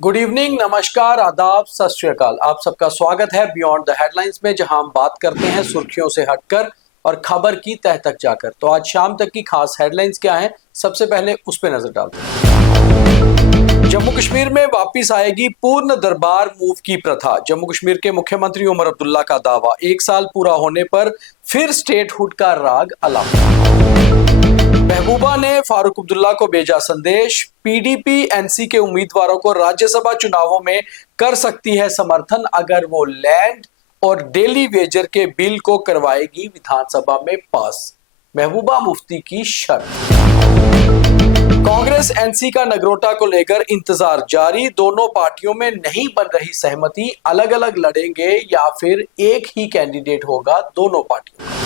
Good evening, नमस्कार, आदाब, सत श्री अकाल। आप सबका स्वागत है बियॉन्ड द हेडलाइंस में, जहां हम बात करते हैं सुर्खियों से हटकर और खबर की तह तक जाकर। तो आज शाम तक की खास हेडलाइंस क्या हैं, सबसे पहले उस पर नजर डालते हैं। जम्मू कश्मीर में वापिस आएगी पूर्ण दरबार मूव की प्रथा। जम्मू कश्मीर के मुख्यमंत्री उमर अब्दुल्ला का दावा, 1 साल पूरा होने पर फिर स्टेटहुड का राग अलाप। महबूबा ने फारूक अब्दुल्ला को भेजा संदेश, पीडीपी एनसी के उम्मीदवारों को राज्यसभा चुनावों में कर सकती है समर्थन अगर वो लैंड और डेली वेजर के बिल को करवाएगी विधानसभा में पास। महबूबा मुफ्ती की शर्त। कांग्रेस एनसी का नगरोटा को लेकर इंतजार जारी, दोनों पार्टियों में नहीं बन रही सहमति, अलग अलग लड़ेंगे या फिर एक ही कैंडिडेट होगा दोनों पार्टियों।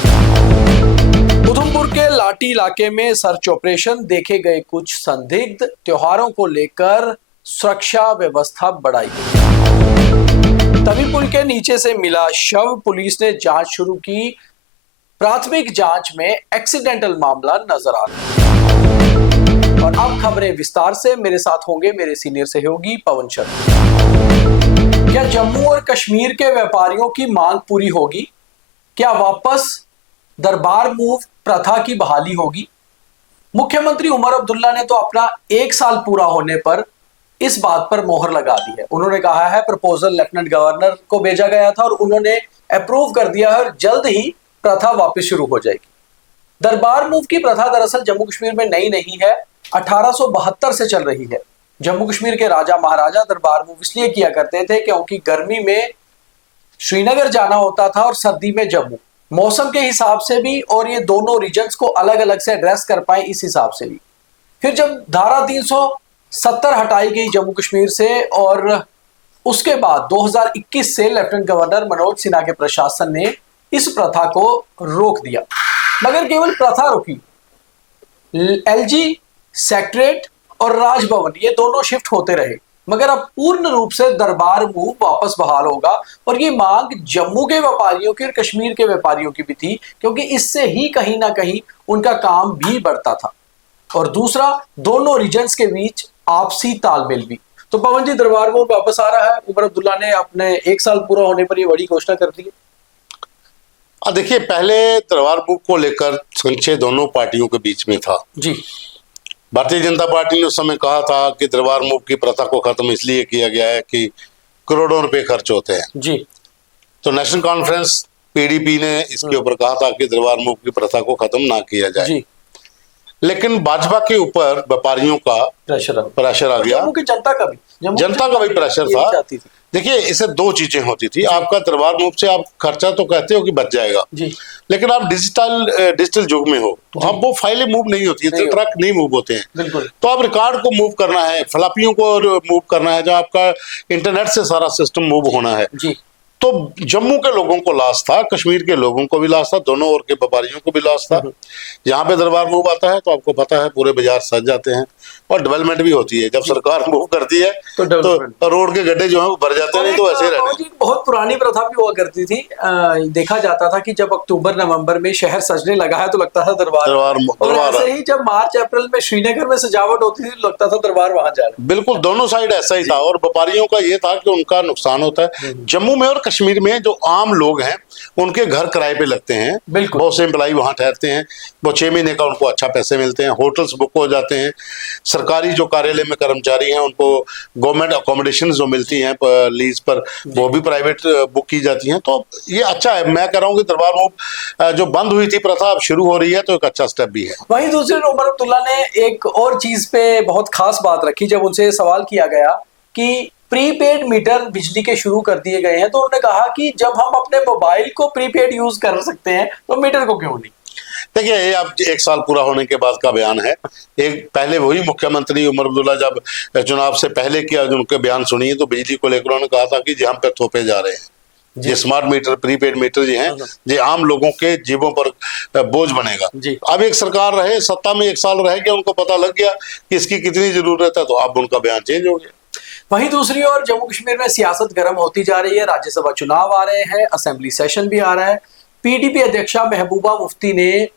उधमपुर के लाटी इलाके में सर्च ऑपरेशन, देखे गए कुछ संदिग्ध, त्योहारों को लेकर सुरक्षा व्यवस्था बढ़ाई गई। तवी पुल के नीचे से मिला शव, पुलिस ने जांच शुरू की, प्राथमिक जांच में एक्सीडेंटल मामला नजर आ रहा। और अब खबरें विस्तार से, मेरे साथ होंगे मेरे सीनियर सहयोगी पवन शर्मा। क्या जम्मू और कश्मीर के व्यापारियों की मांग पूरी होगी? क्या वापस दरबार मूव प्रथा की बहाली होगी? मुख्यमंत्री उमर अब्दुल्ला ने तो अपना 1 साल पूरा होने पर इस बात पर मोहर लगा दी है। उन्होंने कहा है प्रपोजल लेफ्टिनेंट गवर्नर को भेजा गया था और उन्होंने अप्रूव कर दिया है और जल्द ही प्रथा वापस शुरू हो जाएगी। दरबार मूव की प्रथा दरअसल जम्मू कश्मीर में नई नहीं है, 1872 से चल रही है। जम्मू कश्मीर के राजा महाराजा दरबार मूव इसलिए किया करते थे क्योंकि गर्मी में श्रीनगर जाना होता था और सर्दी में जम्मू, मौसम के हिसाब से भी, और ये दोनों रीजन्स को अलग अलग से एड्रेस कर पाए इस हिसाब से भी। फिर जब धारा 370 हटाई गई जम्मू कश्मीर से और उसके बाद 2021 से लेफ्टिनेंट गवर्नर मनोज सिन्हा के प्रशासन ने इस प्रथा को रोक दिया। मगर केवल प्रथा रुकी, एलजी, सेक्रेटरीट और राजभवन ये दोनों शिफ्ट होते रहे, मगर अब पूर्ण रूप से दरबार मूव वापस बहाल होगा। और ये मांग जम्मू के व्यापारियों की और कश्मीर के व्यापारियों की भी थी, क्योंकि इससे ही कहीं ना कहीं उनका काम भी बढ़ता था और दूसरा दोनों रीजन्स के बीच आपसी तालमेल भी। तो पवन जी, दरबार मूव वापस आ रहा है। उमर अब्दुल्ला ने अपने 1 साल पूरा होने पर ये बड़ी घोषणा कर दी है। देखिए, पहले दरबार मूव को लेकर संशय दोनों पार्टियों के बीच में था जी। भारतीय जनता पार्टी ने उस समय कहा था कि दरबार मूव की प्रथा को खत्म इसलिए किया गया है कि करोड़ों रुपए खर्च होते हैं जी। तो नेशनल कॉन्फ्रेंस पीडीपी ने इसके ऊपर कहा था कि दरबार मूव की प्रथा को खत्म ना किया जाए जी। लेकिन भाजपा के ऊपर व्यापारियों का प्रेशर आ गया, जनता का भी प्रेशर था। देखिए, इसे 2 चीजें होती थी। आपका दरबार मूव से आप खर्चा तो कहते हो कि बच जाएगा जी, लेकिन आप डिजिटल युग में हो तो अब वो फाइलें मूव नहीं होती है, ट्रक नहीं मूव होते हैं। तो आप रिकॉर्ड को मूव करना है, फ्लॉपियों को मूव करना है, जो आपका इंटरनेट से सारा सिस्टम मूव होना है जी। तो जम्मू के लोगों को लॉस था, कश्मीर के लोगों को भी लॉस था, दोनों ओर के व्यापारियों को भी लॉस था। यहाँ पे दरबार मूव आता है तो आपको पता है पूरे बाजार सज जाते हैं और डेवलपमेंट भी होती है। जब सरकार मूव करती है तो रोड के गड्ढे जो है वो भर जाते हैं, नहीं तो ऐसे रहते। बहुत पुरानी प्रथा भी हुआ करती थी। देखा जाता था कि जब अक्टूबर नवंबर में शहर सजने लगा है तो लगता था दरबार, और ऐसे ही जब मार्च अप्रैल में श्रीनगर में सजावट होती थी तो लगता था दरबार वहां जा रहा है। बिल्कुल, दोनों साइड ऐसा ही था और व्यापारियों का ये था कि उनका नुकसान होता है। जम्मू में और कश्मीर में जो आम लोग हैं उनके घर किराए पे लगते हैं, बहुत से एम्प्लॉय वहां ठहरते हैं, वो 6 महीने का उनको अच्छा पैसे मिलते हैं, होटल्स बुक हो जाते हैं, सरकारी जो कार्यालय में कर्मचारी हैं उनको गवर्नमेंट अकोमोडेशन जो मिलती हैं लीज पर वो भी प्राइवेट बुक की जाती हैं। तो ये अच्छा है। मैं कह रहा हूँ कि दरबार मूव जो बंद हुई थी प्रथा अब शुरू हो रही है तो एक अच्छा स्टेप भी है। वहीं दूसरे उमर अब्दुल्ला ने एक और चीज पे बहुत खास बात रखी। जब उनसे सवाल किया गया कि प्रीपेड मीटर बिजली के शुरू कर दिए गए हैं तो उन्होंने कहा कि जब हम अपने मोबाइल को प्रीपेड यूज कर सकते हैं तो मीटर को क्यों नहीं। देखिए, ये अब 1 साल पूरा होने के बाद का बयान है। एक पहले वही मुख्यमंत्री उमर अब्दुल्ला जब चुनाव से पहले किया, उनके बयान सुनिए तो बिजली को लेकर उन्होंने कहा था कि जी हम पे थोपे जा रहे हैं, ये स्मार्ट मीटर, प्रीपेड मीटर जो हैं ये आम लोगों के जेबों पर बोझ बनेगा। अब एक सरकार रहे सत्ता में 1 साल रह गया, उनको पता लग गया कि इसकी कितनी जरूरत है, तो अब उनका बयान चेंज हो गया। वहीं दूसरी ओर जम्मू कश्मीर में सियासत गर्म होती जा रही है। राज्यसभा चुनाव आ रहे हैं, असेंबली सेशन भी आ रहा है। पीडीपी अध्यक्षा महबूबा मुफ्ती ने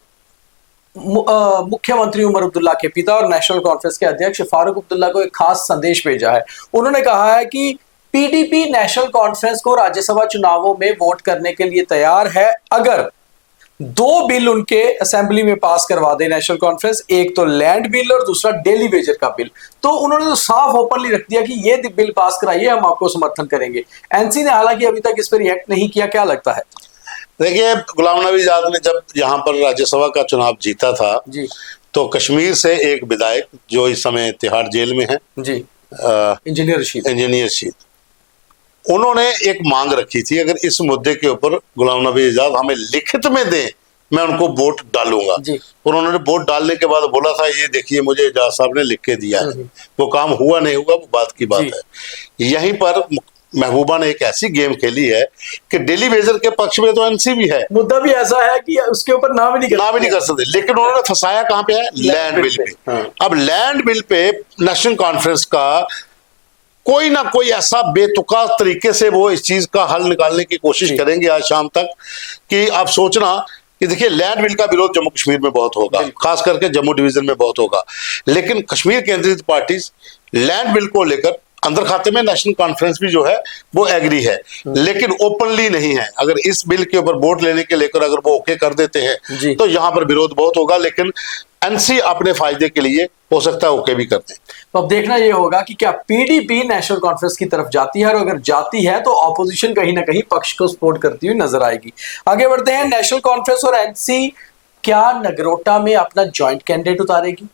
मुख्यमंत्री उमर अब्दुल्ला के पिता और नेशनल कॉन्फ्रेंस के अध्यक्ष फारूक अब्दुल्ला को एक खास संदेश भेजा है। उन्होंने कहा है कि पीडीपी नेशनल कॉन्फ्रेंस को राज्यसभा चुनावों में वोट करने के लिए तैयार है अगर 2 बिल उनके असेंबली में पास करवा दे नेशनल कॉन्फ्रेंस, एक तो लैंड बिल और दूसरा डेली वेजर का बिल। तो उन्होंने तो साफ ओपनली रख दिया कि ये बिल पास कराइए, हम आपको समर्थन करेंगे। एनसी ने हालांकि अभी तक इस पर रिएक्ट नहीं किया, क्या लगता है? देखिए, गुलाम नबी आजाद ने जब यहाँ पर राज्यसभा का चुनाव जीता था जी, तो कश्मीर से एक विधायक जो इस समय तिहाड़ जेल में है जी, इंजीनियर रशीद, उन्होंने एक मांग रखी थी, अगर इस मुद्दे के ऊपर गुलाम नबी आजाद हमें लिखित में दें, मैं उनको वोट डालूंगा। और उन्होंने वोट डालने के बाद बोला था, ये देखिए मुझे एजाज साहब ने लिख के दिया है। वो काम हुआ नहीं हुआ वो बात की बात है। यहीं पर महबूबा ने एक ऐसी गेम खेली है कि डेली वेजर के पक्ष में तो एनसी भी है, मुद्दा भी ऐसा है कि उसके ऊपर ना भी नहीं कर सकते, लेकिन उन्होंने फंसाया कहां पे है? लैंड बिल पे। अब लैंड बिल पे नेशनल कॉन्फ्रेंस का कोई ना कोई ऐसा बेतुका तरीके से वो इस चीज का हल निकालने की कोशिश करेंगे आज शाम तक कि आप सोचना कि देखिए, लैंड बिल का विरोध जम्मू कश्मीर में बहुत होगा, खास करके जम्मू डिवीजन में बहुत होगा, लेकिन कश्मीर केंद्रित पार्टीज लैंड बिल को लेकर अंदर खाते में नेशनल कॉन्फ्रेंस भी जो है वो एग्री है, लेकिन ओपनली नहीं है। अगर इस बिल के ऊपर वोट लेने के लेकर अगर वो ओके कर देते हैं तो यहाँ पर विरोध बहुत होगा, लेकिन एनसी अपने फायदे के लिए हो सकता है ओके भी करते हैं। तो अब देखना ये होगा कि क्या पीडीपी नेशनल कॉन्फ्रेंस की तरफ जाती है, और अगर जाती है तो ऑपोजिशन कहीं ना कहीं पक्ष को सपोर्ट करती हुई नजर आएगी। आगे बढ़ते हैं। नेशनल कॉन्फ्रेंस और एनसी क्या नगरोटा में अपना ज्वाइंट कैंडिडेट उतारेगी,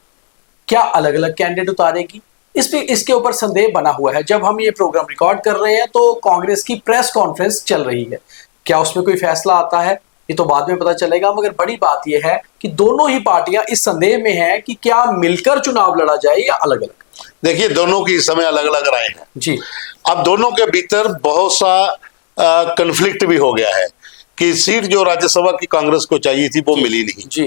क्या अलग अलग कैंडिडेट उतारेगी? इसके ऊपर संदेह बना हुआ है। जब हम ये प्रोग्राम रिकॉर्ड कर रहे हैं तो कांग्रेस की प्रेस कॉन्फ्रेंस चल रही है, क्या उसमें कोई फैसला आता है ये तो बाद में पता चलेगा, मगर बड़ी बात यह है कि दोनों ही पार्टियां इस संदेह में हैं कि क्या मिलकर चुनाव लड़ा जाए या अलग अलग। देखिए, दोनों की इस समय अलग अलग राय है जी। अब दोनों के भीतर बहुत सा कन्फ्लिक्ट भी हो गया है कि सीट जो राज्यसभा की कांग्रेस को चाहिए थी वो मिली नहीं जी।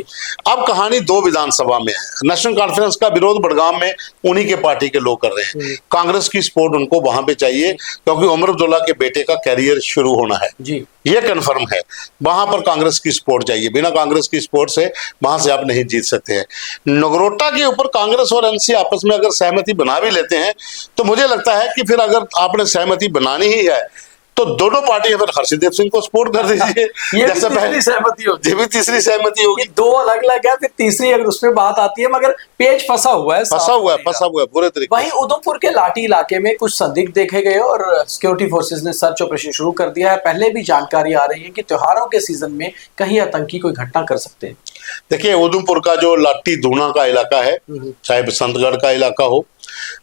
अब कहानी 2 विधानसभा में है। नेशनल कॉन्फ्रेंस का विरोध बड़गाम में उन्हीं के पार्टी के लोग कर रहे हैं, कांग्रेस की सपोर्ट उनको वहां पे चाहिए क्योंकि उमर अब्दुल्ला के बेटे का कैरियर शुरू होना है जी, ये कंफर्म है। वहां पर कांग्रेस की सपोर्ट चाहिए, बिना कांग्रेस की सपोर्ट से वहां से आप नहीं जीत सकते हैं। नगरोटा के ऊपर कांग्रेस और एनसी आपस में अगर सहमति बना भी लेते हैं तो मुझे लगता है कि फिर अगर आपने सहमति बनानी ही है तो दोनों पार्टियां फिर हर्षदेव सिंह को सपोर्ट कर दीजिए। जैसे पहली सहमति होगी, ये भी तीसरी सहमति होगी। 2 अलग अलग है, फिर तीसरी अगर उसमें बात आती है, मगर पेज फंसा हुआ है पूरे तरीके। वहीं उधमपुर के लाठी इलाके में कुछ संदिग्ध देखे गए और सिक्योरिटी फोर्सेज ने सर्च ऑपरेशन शुरू कर दिया है। पहले भी जानकारी आ रही है कि त्योहारों के सीजन में कहीं आतंकी कोई घटना कर सकते हैं। देखिए, उधमपुर का जो लाठी दूना का इलाका है, चाहे बसंतगढ़ का इलाका हो,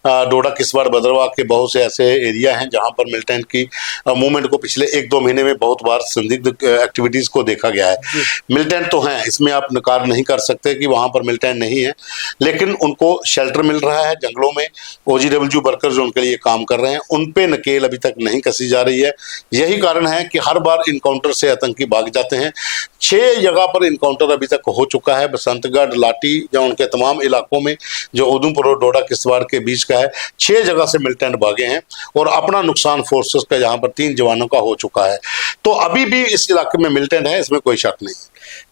डोडा किस्वाड़ भद्रवाह के बहुत से ऐसे एरिया हैं जहां पर मिलिटेंट की मूवमेंट को पिछले 1-2 महीने में बहुत बार संदिग्ध एक्टिविटीज को देखा गया है। मिलिटेंट तो हैं, इसमें आप नकार नहीं कर सकते कि वहां पर मिलिटेंट नहीं है, लेकिन उनको शेल्टर मिल रहा है जंगलों में। OGW वर्कर जो उनके लिए काम कर रहे हैं उन पे नकेल अभी तक नहीं कसी जा रही है। यही कारण है कि हर बार इनकाउंटर से आतंकी भाग जाते हैं। 6 जगह पर इनकाउंटर अभी तक हो चुका है, बसंतगढ़, लाठी या उनके तमाम इलाकों में जो उधमपुर और डोडा किस्वाड़ के बीच का है। 6 जगह से मिलिटेंट भागे हैं और अपना नुकसान फोर्सेस का जहां पर 3 जवानों का हो चुका है। तो अभी भी इस इलाके में मिलिटेंट है, इसमें कोई शक नहीं।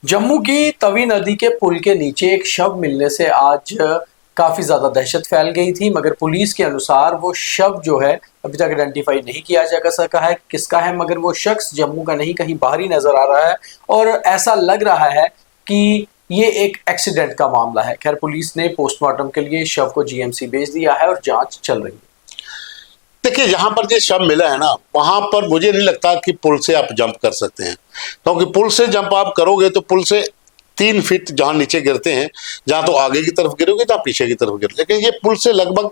जम्मू की तवी नदी के पुल के नीचे एक शव मिलने से आज काफी ज्यादा दहशत फैल गई थी, मगर पुलिस के अनुसार वो शव जो है अभी तक आइडेंटिफाई नहीं किया जा सका है किसका है, मगर वो शख्स जम्मू का नहीं कहीं बाहरी नजर आ रहा है और ऐसा लग रहा है कि ये एक एक्सीडेंट का मामला है। खैर, पुलिस ने पोस्टमार्टम के लिए शव को GMC भेज दिया है और जांच चल रही है। देखिए, जहां पर ये शव मिला है ना, वहां पर मुझे नहीं लगता कि पुल से आप जंप कर सकते हैं, क्योंकि पुल से जंप आप करोगे तो पुल से 3 फीट जहां नीचे गिरते हैं, जहां तो आगे की तरफ गिरोगे जहां पीछे की तरफ गिर, लेकिन ये पुल से लगभग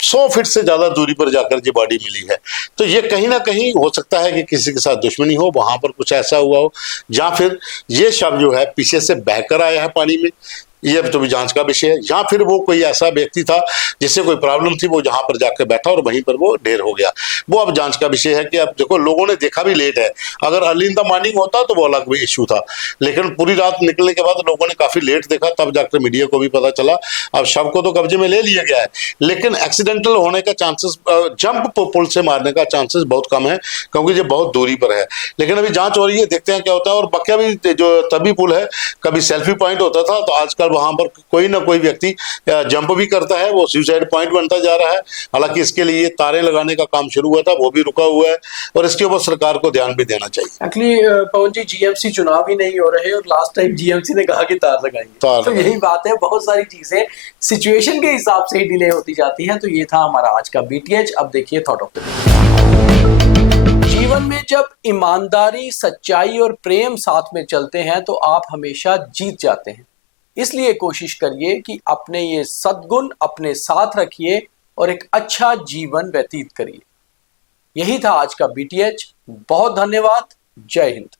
100 फीट से ज्यादा दूरी पर जाकर ये बॉडी मिली है। तो ये कहीं ना कहीं हो सकता है कि किसी के साथ दुश्मनी हो, वहां पर कुछ ऐसा हुआ हो, या फिर ये शव जो है पीछे से बहकर आया है पानी में, ये तो भी जांच का विषय है। या फिर वो कोई ऐसा व्यक्ति था जिससे कोई प्रॉब्लम थी, वो जहां पर जाकर बैठा और वहीं पर वो ढेर हो गया, वो अब जांच का विषय है। कि अब देखो, लोगों ने देखा भी लेट है, अगर अर्ली इन द मॉर्निंग होता तो वो अलग भी इशू था, लेकिन पूरी रात निकलने के बाद लोगों ने काफी लेट देखा, तब जाकर मीडिया को भी पता चला। अब शव को तो कब्जे में ले लिया गया है, लेकिन एक्सीडेंटल होने का चांसेस, जंप पुल से मारने का चांसेस बहुत कम है, क्योंकि ये बहुत दूरी पर है। लेकिन अभी जांच हो रही है, देखते हैं क्या होता है। और बकिया भी जो तभी पुल है, कभी सेल्फी पॉइंट होता था, तो आजकल वहां पर कोई ना कोई व्यक्ति जंप भी करता है, वो सुसाइड पॉइंट बनता जा रहा है। हालांकि इसके लिए तारे लगाने का काम शुरू हुआ था, वो भी रुका हुआ है, और इसके ऊपर सरकार को ध्यान भी देना चाहिए। एक्चुअली पवन जी, जीएमसी चुनाव ही नहीं हो रहे और लास्ट टाइम जीएमसी ने कहा कि तार लगाएंगे, तो यही बात है, बहुत सारी चीजें सिचुएशन के हिसाब से ही डिले होती जाती हैं। तो ये था हमारा आज का बीटीएच। अब देखिए थॉट ऑफ द डे। जीवन में जब ईमानदारी, सच्चाई और प्रेम साथ में चलते हैं तो आप हमेशा जीत जाते हैं। इसलिए कोशिश करिए कि अपने ये सद्गुण अपने साथ रखिए और एक अच्छा जीवन व्यतीत करिए। यही था आज का बीटीएच। बहुत धन्यवाद। जय हिंद।